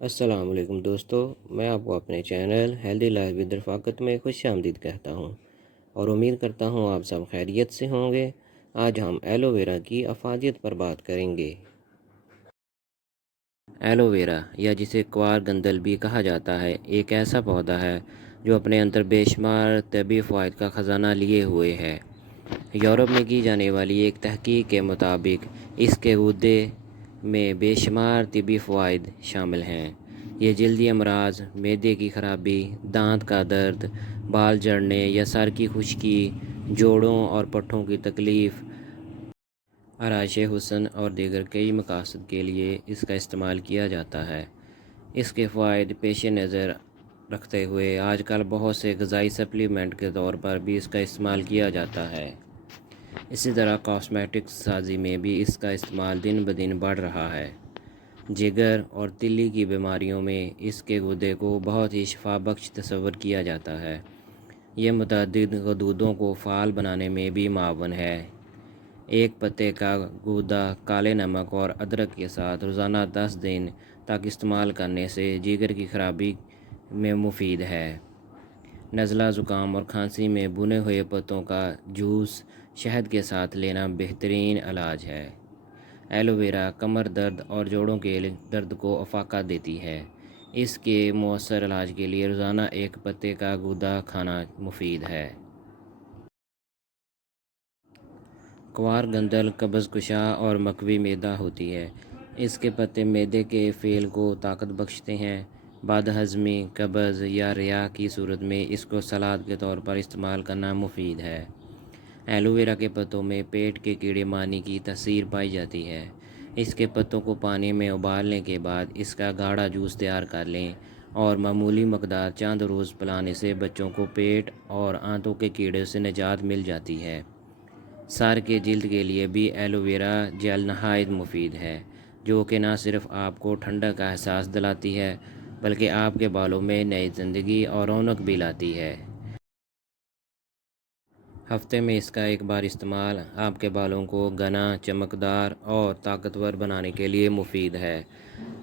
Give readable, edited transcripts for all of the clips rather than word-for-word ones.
السلام علیکم دوستو، میں آپ کو اپنے چینل ہیلدی لائف ود رفاقت میں خوش آمدید کہتا ہوں اور امید کرتا ہوں آپ سب خیریت سے ہوں گے۔ آج ہم ایلو ویرا کی افادیت پر بات کریں گے۔ ایلو ویرا یا جسے کوار گندل بھی کہا جاتا ہے ایک ایسا پودا ہے جو اپنے اندر بے شمار طبی فوائد کا خزانہ لیے ہوئے ہے۔ یورپ میں کی جانے والی ایک تحقیق کے مطابق اس کے غدے میں بے شمار طبی فوائد شامل ہیں۔ یہ جلدی امراض، معدے کی خرابی، دانت کا درد، بال جھڑنے یا سر کی خشکی، جوڑوں اور پٹھوں کی تکلیف، آرائش حسن اور دیگر کئی مقاصد کے لیے اس کا استعمال کیا جاتا ہے۔ اس کے فوائد پیش نظر رکھتے ہوئے آج کل بہت سے غذائی سپلیمنٹ کے طور پر بھی اس کا استعمال کیا جاتا ہے۔ اسی طرح کاسمیٹکس سازی میں بھی اس کا استعمال دن بدن بڑھ رہا ہے۔ جگر اور تلی کی بیماریوں میں اس کے غدے کو بہت ہی شفا بخش تصور کیا جاتا ہے۔ یہ متعدد غدودوں کو فعال بنانے میں بھی معاون ہے۔ ایک پتے کا گودا کالے نمک اور ادرک کے ساتھ روزانہ 10 دن تک استعمال کرنے سے جگر کی خرابی میں مفید ہے۔ نزلہ، زکام اور کھانسی میں بھنے ہوئے پتوں کا جوس شہد کے ساتھ لینا بہترین علاج ہے۔ ایلو ویرا کمر درد اور جوڑوں کے درد کو افاقہ دیتی ہے۔ اس کے مؤثر علاج کے لیے روزانہ ایک پتے کا گودا کھانا مفید ہے۔ کوار گندل قبض کشا اور مقوی معدہ ہوتی ہے۔ اس کے پتے معدے کے فعل کو طاقت بخشتے ہیں۔ بد ہضمی، قبض یا ریا کی صورت میں اس کو سلاد کے طور پر استعمال کرنا مفید ہے۔ ایلو ویرا کے پتوں میں پیٹ کے کیڑے مارنے کی تاثیر پائی جاتی ہے۔ اس کے پتوں کو پانی میں ابالنے کے بعد اس کا گاڑھا جوس تیار کر لیں اور معمولی مقدار چند روز پلانے سے بچوں کو پیٹ اور آنتوں کے کیڑے سے نجات مل جاتی ہے۔ سر کے جلد کے لیے بھی ایلو ویرا جیل نہایت مفید ہے، جو کہ نہ صرف آپ کو ٹھنڈک کا احساس دلاتی ہے بلکہ آپ کے بالوں میں نئی زندگی اور رونق بھی لاتی ہے۔ ہفتے میں اس کا ایک بار استعمال آپ کے بالوں کو گھنا، چمکدار اور طاقتور بنانے کے لیے مفید ہے۔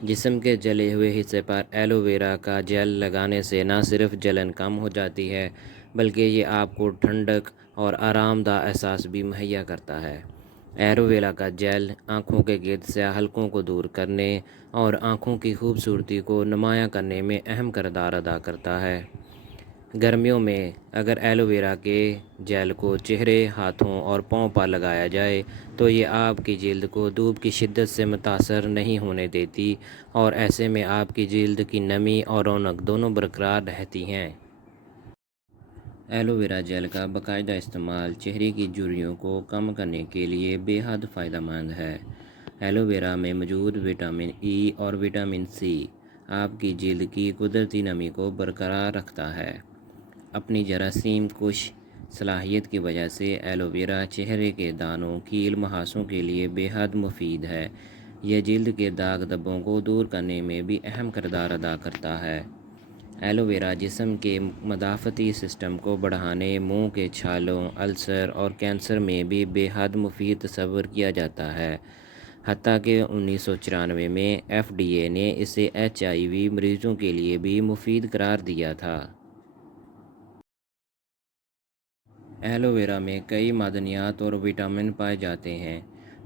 جسم کے جلے ہوئے حصے پر ایلو ویرا کا جیل لگانے سے نہ صرف جلن کم ہو جاتی ہے بلکہ یہ آپ کو ٹھنڈک اور آرام دہ احساس بھی مہیا کرتا ہے۔ ایلو ویرا کا جیل آنکھوں کے گرد سیاہ حلقوں کو دور کرنے اور آنکھوں کی خوبصورتی کو نمایاں کرنے میں اہم کردار ادا کرتا ہے۔ گرمیوں میں اگر ایلو ویرا کے جیل کو چہرے، ہاتھوں اور پاؤں پر لگایا جائے تو یہ آپ کی جلد کو دھوپ کی شدت سے متاثر نہیں ہونے دیتی اور ایسے میں آپ کی جلد کی نمی اور رونق دونوں برقرار رہتی ہیں۔ ایلو ویرا جیل کا باقاعدہ استعمال چہرے کی جھریوں کو کم کرنے کے لیے بے حد فائدہ مند ہے۔ ایلو ویرا میں موجود وٹامن ای اور وٹامن سی آپ کی جلد کی قدرتی نمی کو برقرار رکھتا ہے۔ اپنی جراثیم کش صلاحیت کی وجہ سے ایلو ویرا چہرے کے دانوں، کیل، مہاسوں کے لیے بے حد مفید ہے۔ یہ جلد کے داغ دھبوں کو دور کرنے میں بھی اہم کردار ادا کرتا ہے۔ ایلو ویرا جسم کے مدافعتی سسٹم کو بڑھانے، منہ کے چھالوں، السر اور کینسر میں بھی بے حد مفید تصور کیا جاتا ہے۔ حتیٰ کہ 1994 میں FDA نے اسے HIV مریضوں کے لیے بھی مفید قرار دیا تھا۔ ایلو ویرا میں کئی معدنیات اور وٹامن پائے جاتے ہیں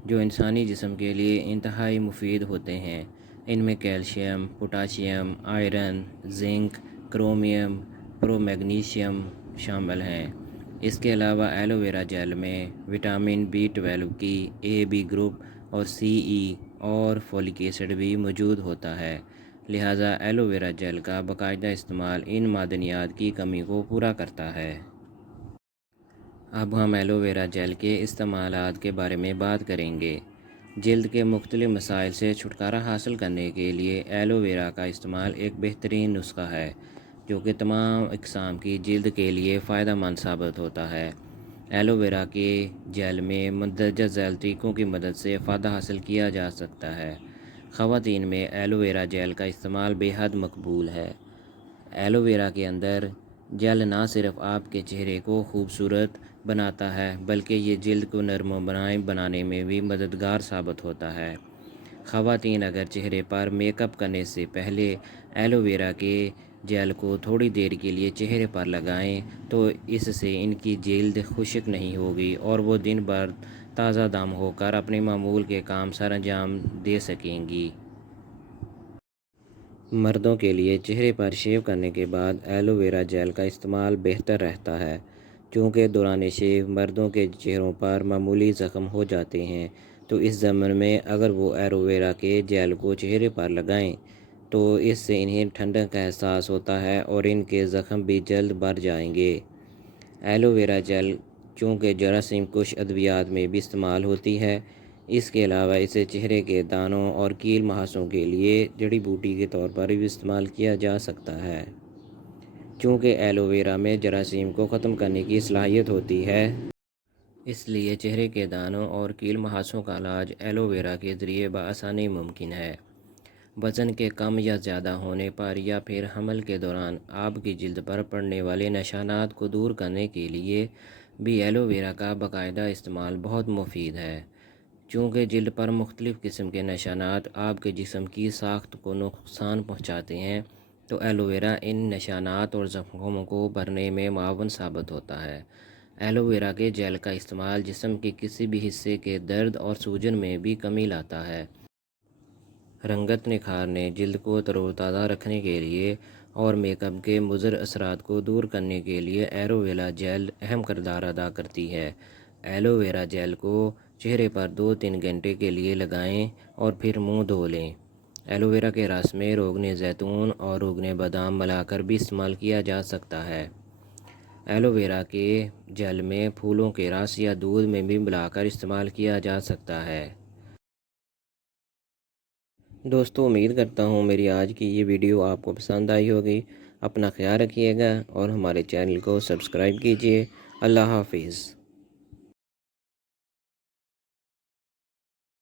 جو انسانی جسم کے لیے انتہائی مفید ہوتے ہیں۔ ان میں کیلشیم، پوٹاشیم، آئرن، زنک، کرومیم، پرومیگنیشیم شامل ہیں۔ اس کے علاوہ ایلو ویرا جیل میں وٹامن B12 کی A، B گروپ اور CE اور فولک ایسڈ بھی موجود ہوتا ہے، لہٰذا ایلو ویرا جیل کا باقاعدہ استعمال ان معدنیات کی کمی کو پورا کرتا ہے۔ اب ہم ایلو ویرا جیل کے استعمالات کے بارے میں بات کریں گے۔ جلد کے مختلف مسائل سے چھٹکارا حاصل کرنے کے لیے ایلو ویرا کا استعمال ایک بہترین نسخہ ہے جو کہ تمام اقسام کی جلد کے لیے فائدہ مند ثابت ہوتا ہے۔ ایلو ویرا کے جیل میں مندرجہ ذیل طریقوں کی مدد سے فائدہ حاصل کیا جا سکتا ہے۔ خواتین میں ایلو ویرا جیل کا استعمال بے حد مقبول ہے۔ ایلو ویرا کے اندر جیل نہ صرف آپ کے چہرے کو خوبصورت بناتا ہے بلکہ یہ جلد کو نرم و ملائم بنانے میں بھی مددگار ثابت ہوتا ہے۔ خواتین اگر چہرے پر میک اپ کرنے سے پہلے ایلو ویرا کے جیل کو تھوڑی دیر کے لیے چہرے پر لگائیں تو اس سے ان کی جلد خشک نہیں ہوگی اور وہ دن بھر تازہ دم ہو کر اپنے معمول کے کام سر انجام دے سکیں گی۔ مردوں کے لیے چہرے پر شیو کرنے کے بعد ایلو ویرا جیل کا استعمال بہتر رہتا ہے، چونکہ دوران شیو مردوں کے چہروں پر معمولی زخم ہو جاتے ہیں، تو اس ضمن میں اگر وہ ایلو ویرا کے جیل کو چہرے پر لگائیں تو اس سے انہیں ٹھنڈک کا احساس ہوتا ہے اور ان کے زخم بھی جلد بھر جائیں گے۔ ایلو ویرا جیل چونکہ جراثیم کش ادویات میں بھی استعمال ہوتی ہے، اس کے علاوہ اسے چہرے کے دانوں اور کیل مہاسوں کے لیے جڑی بوٹی کے طور پر بھی استعمال کیا جا سکتا ہے۔ چونکہ ایلو ویرا میں جراثیم کو ختم کرنے کی صلاحیت ہوتی ہے، اس لیے چہرے کے دانوں اور کیل مہاسوں کا علاج ایلو ویرا کے ذریعے بآسانی ممکن ہے۔ وزن کے کم یا زیادہ ہونے پر یا پھر حمل کے دوران آپ کی جلد پر پڑنے والے نشانات کو دور کرنے کے لیے بھی ایلو ویرا کا باقاعدہ استعمال بہت مفید ہے۔ چونکہ جلد پر مختلف قسم کے نشانات آپ کے جسم کی ساخت کو نقصان پہنچاتے ہیں، تو ایلو ویرا ان نشانات اور زخموں کو بھرنے میں معاون ثابت ہوتا ہے۔ ایلو ویرا کے جیل کا استعمال جسم کے کسی بھی حصے کے درد اور سوجن میں بھی کمی لاتا ہے۔ رنگت نکھارنے، جلد کو تر و تازہ رکھنے کے لیے اور میک اپ کے مضر اثرات کو دور کرنے کے لیے ایلو ویرا جیل اہم کردار ادا کرتی ہے۔ ایلو ویرا جیل کو چہرے پر 2-3 گھنٹے کے لیے لگائیں اور پھر منہ دھو لیں۔ ایلو ویرا کے رس میں روغن زیتون اور روغن بادام ملا کر بھی استعمال کیا جا سکتا ہے۔ ایلو ویرا کے جیل میں پھولوں کے رس یا دودھ میں بھی ملا کر استعمال کیا جا سکتا ہے۔ دوستو، امید کرتا ہوں میری آج کی یہ ویڈیو آپ کو پسند آئی ہوگی۔ اپنا خیال رکھیے گا اور ہمارے چینل کو سبسکرائب کیجیے۔ اللہ حافظ۔